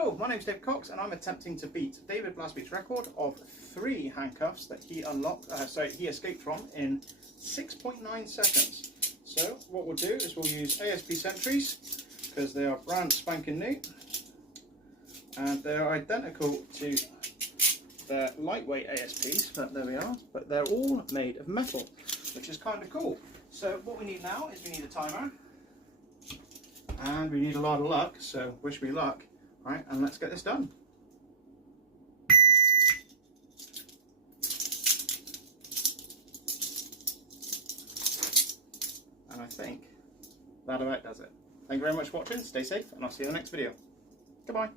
Hello, my name's Dave Cox and I'm attempting to beat David Blastastic's record of 3 handcuffs that he he escaped from in 6.9 seconds. So what we'll do is we'll use ASP sentries because they are brand spanking new and they're identical to their lightweight ASPs, but there we are, but they're all made of metal, which is kind of cool. So what we need now is we need a timer and we need a lot of luck, so wish me luck. Alright, and let's get this done. And I think that about does it. Thank you very much for watching, stay safe, and I'll see you in the next video. Goodbye.